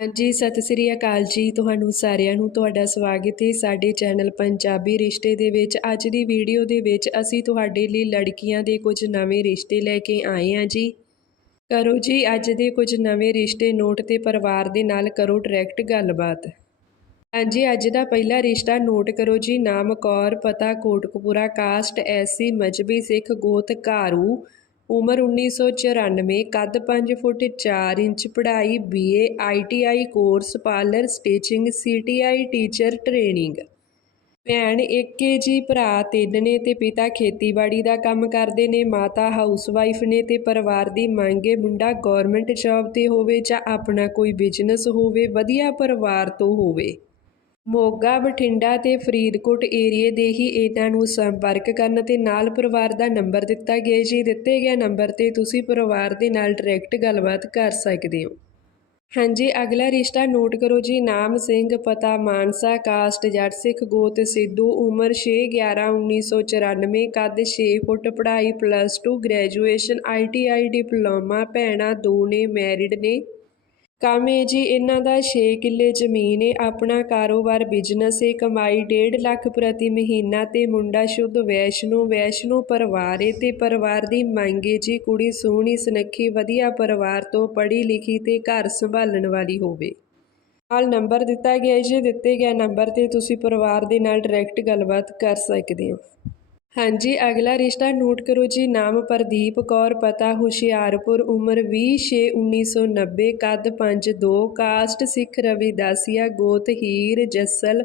ਹਾਂਜੀ, ਸਤਿ ਸ੍ਰੀ ਅਕਾਲ ਜੀ ਤੁਹਾਨੂੰ ਸਾਰਿਆਂ ਨੂੰ। ਤੁਹਾਡਾ ਸਵਾਗਤ ਹੈ ਸਾਡੇ ਚੈਨਲ ਪੰਜਾਬੀ ਰਿਸ਼ਤੇ ਦੇ ਵਿੱਚ। ਅੱਜ ਦੀ ਵੀਡੀਓ ਦੇ ਵਿੱਚ ਅਸੀਂ ਤੁਹਾਡੇ ਲਈ ਲੜਕੀਆਂ ਦੇ ਕੁਝ ਨਵੇਂ ਰਿਸ਼ਤੇ ਲੈ ਕੇ ਆਏ ਹਾਂ ਜੀ। ਕਰੋ ਜੀ, ਅੱਜ ਦੇ ਕੁਝ ਨਵੇਂ ਰਿਸ਼ਤੇ ਨੋਟ ਤੇ ਪਰਿਵਾਰ ਦੇ ਨਾਲ ਕਰੋ ਡਾਇਰੈਕਟ ਗੱਲਬਾਤ। ਹਾਂਜੀ, ਅੱਜ ਦਾ ਪਹਿਲਾ ਰਿਸ਼ਤਾ ਨੋਟ ਕਰੋ ਜੀ। ਨਾਮ ਕੌਰ, ਪਤਾ ਕੋਟਕਪੂਰਾ, ਕਾਸਟ ਐਸੀ ਮਜਬੀ ਸਿੱਖ, ਗੋਤ ਘਾਰੂ। ਉਮਰ 1994 ਕੱਦ 5 ਫੁੱਟ 4 ਇੰਚ ਪੜ੍ਹਾਈ BA ITI course parlour stitching CTI teacher training ਭੈਣ ਇੱਕ ਹੈ ਜੀ ਭਰਾ ਤਿੰਨ ਨੇ ਤੇ ਪਿਤਾ ਖੇਤੀਬਾੜੀ ਦਾ ਕੰਮ ਕਰਦੇ ਨੇ, ਮਾਤਾ ਹਾਊਸਵਾਈਫ ਨੇ ਤੇ ਪਰਿਵਾਰ ਦੀ ਮੰਗ ਹੈ, ਮੁੰਡਾ ਗਵਰਨਮੈਂਟ ਜੌਬ ਤੇ ਹੋਵੇ ਜਾਂ ਆਪਣਾ ਕੋਈ ਬਿਜ਼ਨਸ ਹੋਵੇ, ਵਧੀਆ ਪਰਿਵਾਰ ਤੋਂ ਹੋਵੇ। ਮੋਗਾ, ਬਠਿੰਡਾ ਤੇ ਫਰੀਦਕੋਟ ਏਰੀਏ ਦੇ ਹੀ ਇਹਨਾਂ ਨੂੰ ਸੰਪਰਕ ਕਰਨ ਤੇ ਨਾਲ ਪਰਿਵਾਰ ਦਾ ਨੰਬਰ ਦਿੱਤਾ ਗਿਆ ਜੀ। ਦਿੱਤੇ ਗਏ ਨੰਬਰ ਤੇ ਤੁਸੀਂ ਪਰਿਵਾਰ ਦੇ ਨਾਲ ਡਾਇਰੈਕਟ ਗੱਲਬਾਤ ਕਰ ਸਕਦੇ ਹੋ। ਹਾਂਜੀ, ਅਗਲਾ ਰਿਸ਼ਤਾ ਨੋਟ ਕਰੋ ਜੀ। ਨਾਮ ਸਿੰਘ, ਪਤਾ ਮਾਨਸਾ, ਕਾਸਟ ਜੱਟ, ਸਿੱਖ ਗੋਤ, ਸਿੱਧੂ, ਉਮਰ 6 11 1994 ਕੱਦ 6 ਫੁੱਟ, ਪੜ੍ਹਾਈ ਪਲੱਸ 2 ਗ੍ਰੈਜੂਏਸ਼ਨ ਆਈਟੀਆਈ ਡਿਪਲੋਮਾ, ਭੈਣਾਂ ਦੋ ਨੇ ਮੈਰਿਡ ਨੇ। ਕੰਮ ਹੈ ਜੀ, ਇਹਨਾਂ ਦਾ 6 ਕਿੱਲੇ ਜ਼ਮੀਨ ਹੈ ਆਪਣਾ ਕਾਰੋਬਾਰ ਬਿਜ਼ਨਸ ਹੈ ਕਮਾਈ 1.5 ਲੱਖ ਪ੍ਰਤੀ ਮਹੀਨਾ ਤੇ ਮੁੰਡਾ ਸ਼ੁੱਧ ਵੈਸ਼ਨੋ ਵੈਸ਼ਨੋ ਪਰਿਵਾਰ ਹੈ ਤੇ ਪਰਿਵਾਰ ਦੀ ਮੰਗ ਹੈ ਜੀ, ਕੁੜੀ ਸੋਹਣੀ, ਸੁਨੱਖੀ, ਵਧੀਆ ਪਰਿਵਾਰ ਤੋਂ ਪੜ੍ਹੀ ਲਿਖੀ ਤੇ ਘਰ ਸੰਭਾਲਣ ਵਾਲੀ ਹੋਵੇ। ਨਾਲ ਨੰਬਰ ਦਿੱਤਾ ਗਿਆ ਹੈ ਜੀ, ਦਿੱਤੇ ਗਿਆ ਨੰਬਰ ਤੇ ਤੁਸੀਂ ਪਰਿਵਾਰ ਦੇ ਨਾਲ ਡਾਇਰੈਕਟ ਗੱਲਬਾਤ ਕਰ ਸਕਦੇ ਹੋ। ਹਾਂਜੀ, ਅਗਲਾ ਰਿਸ਼ਤਾ ਨੋਟ ਕਰੋ ਜੀ। ਨਾਮ ਪ੍ਰਦੀਪ ਕੌਰ, ਪਤਾ ਹੁਸ਼ਿਆਰਪੁਰ, ਉਮਰ 20/6/1990 ਕੱਦ 5'2 ਕਾਸਟ ਸਿੱਖ ਰਵਿਦਾਸੀਆ ਗੋਤ ਹੀਰ ਜੱਸਲ।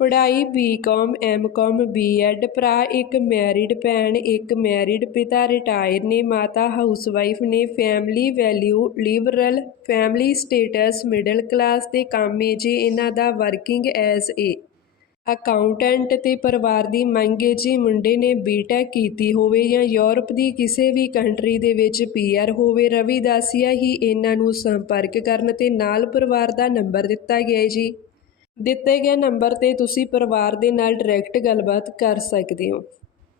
ਪੜ੍ਹਾਈ ਬੀਕਾਮ, ਐਮਕਾਮ, ਬੀਐਡ, ਭਰਾ ਇੱਕ ਮੈਰਿਡ ਭੈਣ, ਇੱਕ ਮੈਰਿਡ ਪਿਤਾ ਰਿਟਾਇਰ ਨੇ, ਮਾਤਾ ਹਾਊਸਵਾਈਫ ਨੇ, family value liberal, family status, middle class ਤੇ ਕੰਮ ਹੈ ਜੀ। ਇਹਨਾਂ ਦਾ ਵਰਕਿੰਗ ਐਸ ਏ ਅਕਾਊਂਟੈਂਟ ਤੇ ਪਰਿਵਾਰ ਦੀ ਮੰਗ ਹੈ ਜੀ ਮੁੰਡੇ ਨੇ ਬੀਟੈਕ ਕੀਤੀ ਹੋਵੇ ਜਾਂ ਯੂਰਪ ਦੀ ਕਿਸੇ ਵੀ ਕੰਟਰੀ ਦੇ ਵਿੱਚ ਪੀਆਰ ਹੋਵੇ, ਰਵੀ ਰਵਿਦਾਸੀਆ ਹੀ ਇਹਨਾਂ ਨੂੰ ਸੰਪਰਕ ਕਰਨ ਤੇ ਨਾਲ ਪਰਿਵਾਰ ਦਾ ਨੰਬਰ ਦਿੱਤਾ ਗਿਆ ਹੈ ਜੀ। ਦਿੱਤੇ ਗਏ ਨੰਬਰ ਤੇ ਤੁਸੀਂ ਪਰਿਵਾਰ ਦੇ ਨਾਲ ਡਾਇਰੈਕਟ ਗੱਲਬਾਤ ਕਰ ਸਕਦੇ ਹੋ।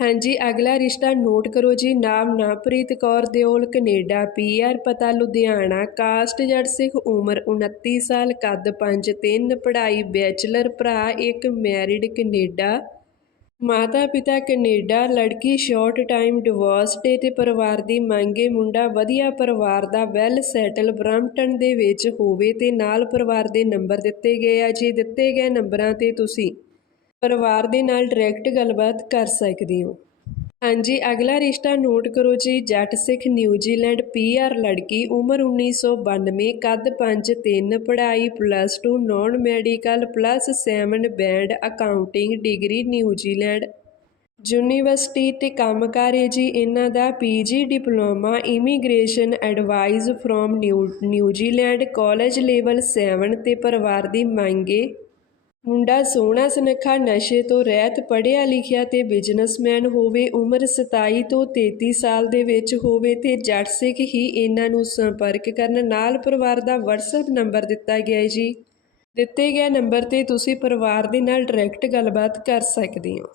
ਹਾਂਜੀ, ਅਗਲਾ ਰਿਸ਼ਤਾ ਨੋਟ ਕਰੋ ਜੀ, ਨਾਮ ਨਾਪ੍ਰੀਤ ਕੌਰ ਦਿਓਲ, ਕੈਨੇਡਾ ਪੀਆਰ ਪਤਾ, ਲੁਧਿਆਣਾ, ਕਾਸਟ ਜੱਟ ਸਿੱਖ ਉਮਰ 29 ਸਾਲ, ਕੱਦ 5'3 ਪੜ੍ਹਾਈ, ਬੈਚਲਰ ਭਰਾ, ਇੱਕ ਮੈਰਿਡ ਕੈਨੇਡਾ, ਮਾਤਾ ਪਿਤਾ ਕੈਨੇਡਾ, ਲੜਕੀ ਸ਼ਾਰਟ ਟਾਈਮ ਡਿਵੋਰਸ ਡਿਵੋਰਸਡ ਤੇ ਪਰਿਵਾਰ ਦੀ ਮੰਗੇ ਮੁੰਡਾ, ਵਧੀਆ ਪਰਿਵਾਰ ਦਾ, ਵੈਲ ਸੈਟਲ ਬ੍ਰੈਂਪਟਨ ਦੇ ਵਿੱਚ ਹੋਵੇ ਤੇ ਨਾਲ ਪਰਿਵਾਰ ਦੇ ਨੰਬਰ ਦਿੱਤੇ ਗਏ ਆ ਜੀ, ਦਿੱਤੇ ਗਏ ਨੰਬਰਾਂ ਤੇ ਤੁਸੀਂ ਪਰਿਵਾਰ ਦੇ ਨਾਲ ਡਾਇਰੈਕਟ ਗੱਲਬਾਤ ਕਰ ਸਕਦੇ ਹੋ। ਹਾਂਜੀ, ਅਗਲਾ ਰਿਸ਼ਤਾ ਨੋਟ ਕਰੋ ਜੀ। ਜੱਟ ਸਿੱਖ ਨਿਊਜ਼ੀਲੈਂਡ ਪੀਆਰ ਲੜਕੀ ਉਮਰ 1992 ਕੱਦ 5'3 ਪੜ੍ਹਾਈ plus 2 non medical plus 7 band accounting degree New Zealand university ਤੇ ਕੰਮਕਾਰ ਹੈ ਜੀ। ਇਹਨਾਂ ਦਾ PG diploma immigration advise from new New Zealand college level 7 ਤੇ ਪਰਿਵਾਰ ਦੀ ਮੰਗੇ ਮੁੰਡਾ ਸੋਹਣਾ ਸੁਨੱਖਾ ਨਸ਼ੇ ਤੋਂ ਰਹਿਤ, ਪੜ੍ਹਿਆ ਲਿਖਿਆ ਤੇ ਬਿਜ਼ਨਸਮੈਨ ਹੋਵੇ, ਉਮਰ 27 ਤੋਂ 33 ਸਾਲ ਦੇ ਵਿੱਚ ਹੋਵੇ ਤੇ ਜੱਟ ਸਿੱਖ ਹੀ ਇਹਨਾਂ ਨੂੰ ਸੰਪਰਕ ਕਰਨ ਨਾਲ ਪਰਿਵਾਰ ਦਾ WhatsApp ਨੰਬਰ ਦਿੱਤਾ ਗਿਆ ਹੈ ਜੀ। ਦਿੱਤੇ ਗਏ ਨੰਬਰ ਤੇ ਤੁਸੀਂ ਪਰਿਵਾਰ ਦੇ ਨਾਲ ਡਾਇਰੈਕਟ ਗੱਲਬਾਤ ਕਰ ਸਕਦੇ ਹੋ।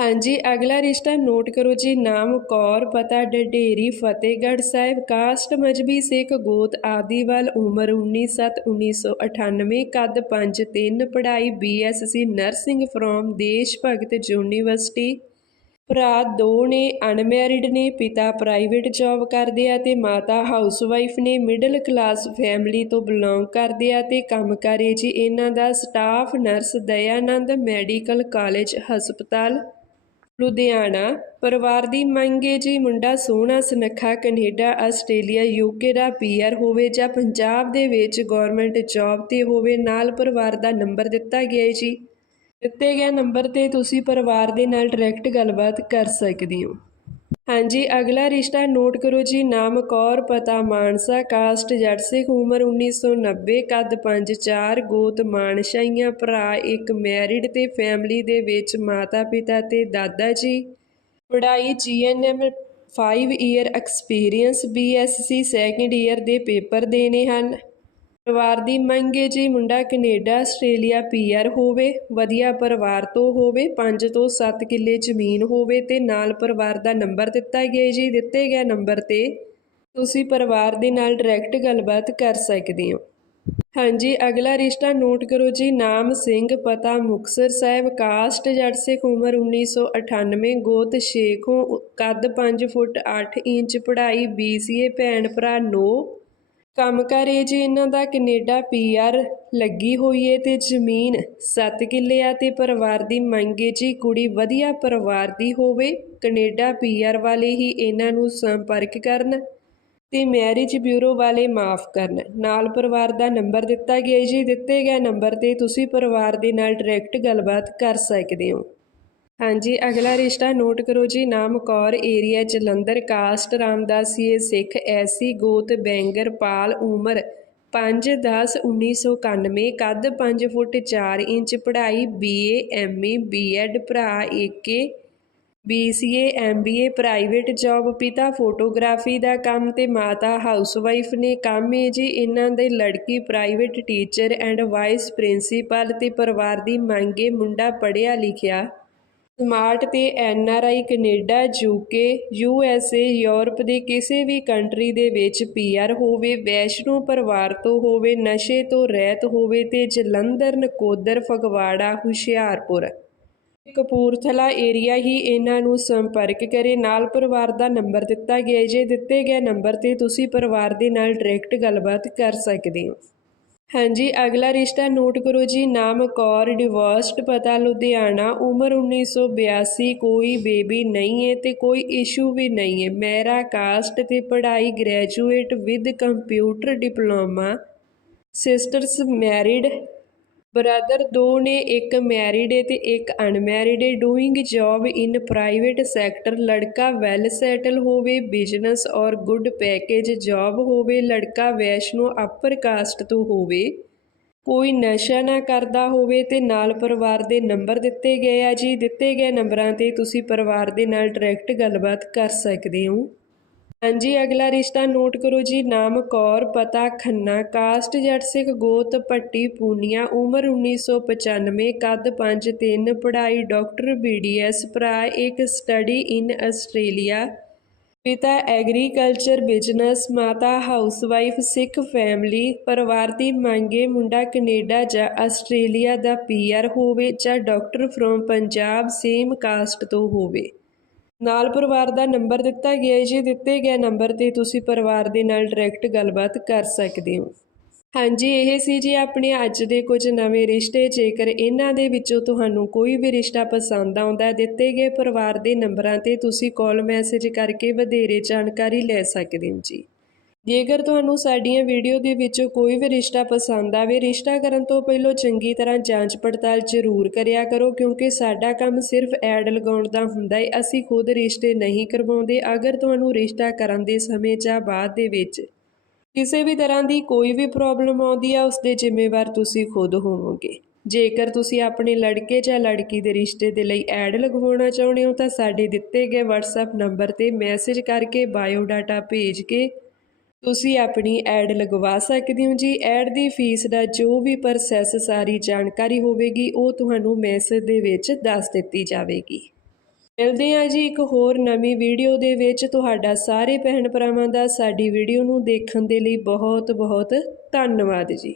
ਹਾਂਜੀ, ਅਗਲਾ ਰਿਸ਼ਤਾ ਨੋਟ ਕਰੋ ਜੀ, ਨਾਮ ਕੌਰ, ਪਤਾ ਡਡੇਰੀ, ਫਤਿਹਗੜ੍ਹ ਸਾਹਿਬ, ਕਾਸਟ ਮਜਬੀ ਸਿੱਖ, ਗੋਤ ਆਦੀਵਾਲ ਉਮਰ 19/7/1998 ਕੱਦ 5'3 ਪੜ੍ਹਾਈ ਬੀਐਸਸੀ, ਨਰਸਿੰਗ ਫਰੋਮ ਦੇਸ਼ ਭਗਤ ਯੂਨੀਵਰਸਿਟੀ। ਭਰਾ ਦੋ ਨੇ, ਅਨਮੈਰਿਡ ਨੇ, ਪਿਤਾ ਪ੍ਰਾਈਵੇਟ ਜੌਬ ਕਰਦੇ ਆ ਤੇ ਮਾਤਾ ਹਾਊਸਵਾਈਫ ਨੇ, ਮਿਡਲ ਕਲਾਸ ਫੈਮਿਲੀ ਤੋਂ ਬਿਲੋਂਗ ਕਰਦੇ ਆ ਤੇ ਕੰਮ ਕਰੇ ਜੀ। ਇਹਨਾਂ ਦਾ staff nurse Dayanand medical college ਹਸਪਤਾਲ। ਲੁਧਿਆਣਾ, ਪਰਿਵਾਰ ਦੀ ਮੰਗ ਹੈ ਜੀ ਮੁੰਡਾ ਸੋਹਣਾ ਸੁਨੱਖਾ ਕੈਨੇਡਾ, ਆਸਟ੍ਰੇਲੀਆ, ਯੂਕੇ ਦਾ ਪੀਆਰ ਹੋਵੇ ਜਾਂ ਪੰਜਾਬ ਦੇ ਵਿੱਚ ਗਵਰਨਮੈਂਟ ਜੌਬ ਤੇ ਹੋਵੇ, ਨਾਲ ਪਰਿਵਾਰ ਦਾ ਨੰਬਰ ਦਿੱਤਾ ਗਿਆ ਹੈ ਜੀ। ਦਿੱਤੇ ਗਏ ਨੰਬਰ ਤੇ ਤੁਸੀਂ ਪਰਿਵਾਰ ਦੇ ਨਾਲ ਡਾਇਰੈਕਟ ਗੱਲਬਾਤ ਕਰ ਸਕਦੇ ਹੋ। ਹਾਂਜੀ, ਅਗਲਾ ਰਿਸ਼ਤਾ ਨੋਟ ਕਰੋ ਜੀ, ਨਾਮ ਕੌਰ, ਪਤਾ ਮਾਨਸਾ, ਕਾਸਟ ਜੱਟ ਸਿੱਖ, ਉਮਰ 1990 ਕੱਦ 5'4 ਗੋਤ ਮਾਨਸ਼ਾਈਆਂ ਭਰਾ, ਇੱਕ ਮੈਰਿਡ ਤੇ ਫੈਮਿਲੀ ਦੇ ਵਿੱਚ ਮਾਤਾ ਪਿਤਾ ਤੇ ਦਾਦਾ ਜੀ। ਪੜ੍ਹਾਈ GNM 5 year experience BSc second year ਦੇ ਪੇਪਰ ਦੇਣੇ ਹਨ। ਪਰਿਵਾਰ ਦੀ ਮੰਗ ਹੈ ਜੀ ਮੁੰਡਾ ਕੈਨੇਡਾ, ਆਸਟ੍ਰੇਲੀਆ ਪੀਆਰ ਹੋਵੇ, ਵਧੀਆ ਪਰਿਵਾਰ ਤੋਂ ਹੋਵੇ 5 ਤੋਂ 7 ਕਿੱਲੇ ਜ਼ਮੀਨ ਹੋਵੇ ਤੇ ਨਾਲ ਪਰਿਵਾਰ ਦਾ ਨੰਬਰ ਦਿੱਤਾ ਗਿਆ ਜੀ, ਦਿੱਤੇ ਗਿਆ ਨੰਬਰ ਤੇ ਤੁਸੀਂ ਪਰਿਵਾਰ ਦੇ ਨਾਲ ਡਾਇਰੈਕਟ ਗੱਲਬਾਤ ਕਰ ਸਕਦੇ ਹੋ। ਹਾਂਜੀ, ਅਗਲਾ ਰਿਸ਼ਤਾ ਨੋਟ ਕਰੋ ਜੀ, ਨਾਮ ਸਿੰਘ, ਪਤਾ ਮੁਕਤਸਰ ਸਾਹਿਬ, ਕਾਸਟ ਜੱਟ ਸਿੱਖ ਉਮਰ 1998 ਗੋਤ ਸ਼ੇਖੋਂ ਕੱਦ 5 ਫੁੱਟ 8 ਇੰਚ, ਪੜ੍ਹਾਈ BCA ਭੈਣ ਭਰਾ 9 ਕੰਮ ਕਰੇ ਜੀ ਇਹਨਾਂ ਦਾ ਕੈਨੇਡਾ ਪੀਆਰ ਲੱਗੀ ਹੋਈ ਏ ਤੇ ਜ਼ਮੀਨ 7 ਕਿੱਲੇ ਆ ਤੇ ਪਰਿਵਾਰ ਦੀ ਮੰਗ ਏ ਜੀ ਕੁੜੀ ਵਧੀਆ ਪਰਿਵਾਰ ਦੀ ਹੋਵੇ, ਕੈਨੇਡਾ ਪੀਆਰ ਵਾਲੇ ਹੀ ਇਹਨਾਂ ਨੂੰ ਸੰਪਰਕ ਕਰਨ ਤੇ ਮੈਰਿਜ ਬਿਊਰੋ ਵਾਲੇ ਮਾਫ ਕਰਨ। ਨਾਲ ਪਰਿਵਾਰ ਦਾ ਨੰਬਰ ਦਿੱਤਾ ਗਿਆ ਜੀ, ਦਿੱਤੇ ਗਏ ਨੰਬਰ ਤੇ ਤੁਸੀਂ ਪਰਿਵਾਰ ਦੇ ਨਾਲ ਡਾਇਰੈਕਟ ਗੱਲਬਾਤ ਕਰ ਸਕਦੇ ਹੋ। ਹਾਂਜੀ, ਅਗਲਾ ਰਿਸ਼ਤਾ ਨੋਟ ਕਰੋ ਜੀ। ਨਾਮ Kaur, area Jalandhar, caste Ramdasia Sikh, SC ਗੋਤ, ਬੈਂਗਰ, ਪਾਲ, ਉਮਰ। 5 10 1991 ਕੱਦ 5 ਫੁੱਟ 4 ਇੰਚ, ਪੜ੍ਹਾਈ ਬੀਏ ਐਮਏ ਬੀਐਡ ਭਰਾ ਏਕੇ BCA MBA ਪ੍ਰਾਈਵੇਟ ਜੌਬ, ਪਿਤਾ ਫੋਟੋਗ੍ਰਾਫੀ ਦਾ ਕੰਮ ਤੇ ਮਾਤਾ ਹਾਊਸਵਾਈਫ ਨੇ ਕੰਮ ਹੈ ਜੀ। ਇਹਨਾਂ ਦੇ ਲੜਕੀ private teacher and vice principal ਤੇ ਪਰਿਵਾਰ ਦੀ ਮੰਗੇ ਮੁੰਡਾ ਪੜ੍ਹਿਆ ਲਿਖਿਆ ਸਮਾਰਟ ਤੇ ਆਈ Canada UK U S A, Europe ਦੇ ਕਿਸੇ ਵੀ ਕੰਟਰੀ ਦੇ ਵਿੱਚ ਪੀ ਆਰ ਹੋਵੇ, ਵੈਸ਼ਨੂ ਪਰਿਵਾਰ ਤੋਂ ਹੋਵੇ, ਨਸ਼ੇ ਤੋਂ ਰਹਿਤ ਹੋਵੇ ਤੇ ਜਲੰਧਰ, ਨਕੋਦਰ, ਫਗਵਾੜਾ, ਹੁਸ਼ਿਆਰਪੁਰ। ਕਪੂਰਥਲਾ ਏਰੀਆ ਹੀ ਇਹਨਾਂ ਨੂੰ ਸੰਪਰਕ ਕਰੇ। ਨਾਲ ਪਰਿਵਾਰ ਦਾ ਨੰਬਰ ਦਿੱਤਾ ਗਿਆ ਜੇ ਦਿੱਤੇ ਗਏ ਨੰਬਰ ਤੇ ਤੁਸੀਂ ਪਰਿਵਾਰ ਦੇ ਨਾਲ ਡਾਇਰੈਕਟ ਗੱਲਬਾਤ ਕਰ ਸਕਦੇ ਹੋ। ਹਾਂਜੀ, ਅਗਲਾ ਰਿਸ਼ਤਾ ਨੋਟ ਕਰੋ ਜੀ, ਨਾਮ ਕੌਰ ਡਿਵੋਰਸਡ ਪਤਾ ਲੁਧਿਆਣਾ, ਉਮਰ 1982 ਕੋਈ ਬੇਬੀ ਨਹੀਂ ਹੈ ਤੇ ਕੋਈ ਇਸ਼ੂ ਵੀ ਨਹੀਂ ਹੈ। ਮੇਰਾ ਕਾਸਟ ਤੇ ਪੜ੍ਹਾਈ graduate with computer diploma sisters married brother ਦੋ ਨੇ, ਇੱਕ ਮੈਰਿਡ ਹੈ ਤੇ ਇੱਕ ਅਨਮੈਰਿਡ ਹੈ doing job in private sector ਲੜਕਾ ਵੈਲ ਸੈਟਲ ਹੋਵੇ business or good package job ਹੋਵੇ, ਲੜਕਾ ਵੈਸ਼ਨੋ ਅਪਰ ਕਾਸਟ ਤੋਂ ਹੋਵੇ। ਕੋਈ ਨਸ਼ਾ ਨਾ ਕਰਦਾ ਹੋਵੇ ਤੇ ਨਾਲ ਪਰਿਵਾਰ ਦੇ ਨੰਬਰ ਦਿੱਤੇ ਗਏ ਆ ਜੀ। ਦਿੱਤੇ ਗਏ ਨੰਬਰਾਂ ਤੇ ਤੁਸੀਂ ਪਰਿਵਾਰ ਦੇ ਨਾਲ ਡਾਇਰੈਕਟ ਗੱਲਬਾਤ ਕਰ ਸਕਦੇ ਹੋ। ਹਾਂਜੀ, ਅਗਲਾ ਰਿਸ਼ਤਾ ਨੋਟ ਕਰੋ ਜੀ। ਨਾਮ ਕੌਰ, ਪਤਾ ਖੰਨਾ, ਕਾਸਟ ਜੱਟ ਸਿੱਖ, ਗੋਤ ਪੱਟੀ ਪੂਨੀਆ, ਉਮਰ 1995 ਕੱਦ 5'3 ਪੜ੍ਹਾਈ ਡਾਕਟਰ ਬੀਡੀਐਸ ਭਰਾ, ਇੱਕ ਸਟੱਡੀ ਇਨ ਆਸਟ੍ਰੇਲੀਆ। ਪਿਤਾ ਐਗਰੀਕਲਚਰ ਬਿਜ਼ਨਸ, ਮਾਤਾ ਹਾਊਸਵਾਈਫ, ਸਿੱਖ ਫੈਮਿਲੀ, ਪਰਿਵਾਰ ਦੀ ਮੰਗੇ ਮੁੰਡਾ ਕੈਨੇਡਾ ਜਾਂ ਆਸਟ੍ਰੇਲੀਆ ਦਾ ਪੀਆਰ ਹੋਵੇ ਜਾਂ doctor from Punjab, same caste ਤੋਂ ਹੋਵੇ। ਨਾਲ ਪਰਿਵਾਰ ਦਾ ਨੰਬਰ ਦਿੱਤਾ ਗਿਆ ਹੈ। ਜੀ ਦਿੱਤੇ ਗਏ ਨੰਬਰ ਤੇ ਤੁਸੀਂ ਪਰਿਵਾਰ ਦੇ ਨਾਲ ਡਾਇਰੈਕਟ ਗੱਲਬਾਤ ਕਰ ਸਕਦੇ ਹੋ। ਹਾਂਜੀ, ਇਹ ਸੀ ਜੀ ਆਪਣੇ ਅੱਜ ਦੇ ਕੁਝ ਨਵੇਂ ਰਿਸ਼ਤੇ। ਜੇਕਰ ਇਹਨਾਂ ਦੇ ਵਿੱਚੋਂ ਤੁਹਾਨੂੰ ਕੋਈ ਵੀ ਰਿਸ਼ਤਾ ਪਸੰਦ ਆਉਂਦਾ ਦਿੱਤੇ ਗਏ ਪਰਿਵਾਰ ਦੇ ਨੰਬਰਾਂ ਤੇ ਤੁਸੀਂ ਕਾਲ ਮੈਸੇਜ ਕਰਕੇ ਵਧੇਰੇ ਜਾਣਕਾਰੀ ਲੈ ਸਕਦੇ ਹੋ ਜੀ। ਜੇਕਰ ਤੁਹਾਨੂੰ ਸਾਡੀਆਂ ਵੀਡੀਓ ਦੇ ਵਿੱਚੋਂ ਕੋਈ ਵੀ ਰਿਸ਼ਤਾ ਪਸੰਦ ਆਵੇ, ਰਿਸ਼ਤਾ ਕਰਨ ਤੋਂ ਪਹਿਲਾਂ ਚੰਗੀ ਤਰ੍ਹਾਂ ਜਾਂਚ ਪੜਤਾਲ ਜ਼ਰੂਰ ਕਰਿਆ ਕਰੋ, ਕਿਉਂਕਿ ਸਾਡਾ ਕੰਮ ਸਿਰਫ ਐਡ ਲਗਾਉਣ ਦਾ ਹੁੰਦਾ ਹੈ ਅਸੀਂ ਖੁਦ ਰਿਸ਼ਤੇ ਨਹੀਂ ਕਰਵਾਉਂਦੇ, ਅਗਰ ਤੁਹਾਨੂੰ ਰਿਸ਼ਤਾ ਕਰਨ ਦੇ ਸਮੇਂ ਜਾਂ ਬਾਅਦ ਦੇ ਵਿੱਚ ਕਿਸੇ ਵੀ ਤਰ੍ਹਾਂ ਦੀ ਕੋਈ ਵੀ ਪ੍ਰੋਬਲਮ ਆਉਂਦੀ ਆ, ਉਸ ਦੇ ਜ਼ਿੰਮੇਵਾਰ ਤੁਸੀਂ ਖੁਦ ਹੋਵੋਗੇ। ਜੇਕਰ ਤੁਸੀਂ ਆਪਣੇ ਲੜਕੇ ਜਾਂ ਲੜਕੀ ਦੇ ਰਿਸ਼ਤੇ ਦੇ ਲਈ ਐਡ ਲਗਵਾਉਣਾ ਚਾਹੁੰਦੇ ਹੋ, ਤਾਂ ਸਾਡੇ ਦਿੱਤੇ ਗਏ WhatsApp ਨੰਬਰ ਤੇ ਮੈਸੇਜ ਕਰਕੇ ਬਾਇਓ ਡਾਟਾ ਭੇਜ ਕੇ ਤੁਸੀਂ ਆਪਣੀ ਐਡ ਲਗਵਾ ਸਕਦੇ ਹੋ ਜੀ। ਐਡ ਦੀ ਫੀਸ ਦਾ ਜੋ ਵੀ ਪ੍ਰੋਸੈਸ ਸਾਰੀ ਜਾਣਕਾਰੀ ਹੋਵੇਗੀ, ਉਹ ਤੁਹਾਨੂੰ ਮੈਸੇਜ ਦੇ ਵਿੱਚ ਦੱਸ ਦਿੱਤੀ ਜਾਵੇਗੀ। ਮਿਲਦੇ ਹਾਂ ਜੀ ਇੱਕ ਹੋਰ ਨਵੀਂ ਵੀਡੀਓ ਦੇ ਵਿੱਚ। ਤੁਹਾਡਾ ਸਾਰੇ ਭੈਣ ਭਰਾਵਾਂ ਦਾ ਸਾਡੀ ਵੀਡੀਓ ਨੂੰ ਦੇਖਣ ਦੇ ਲਈ ਬਹੁਤ ਬਹੁਤ ਧੰਨਵਾਦ ਜੀ।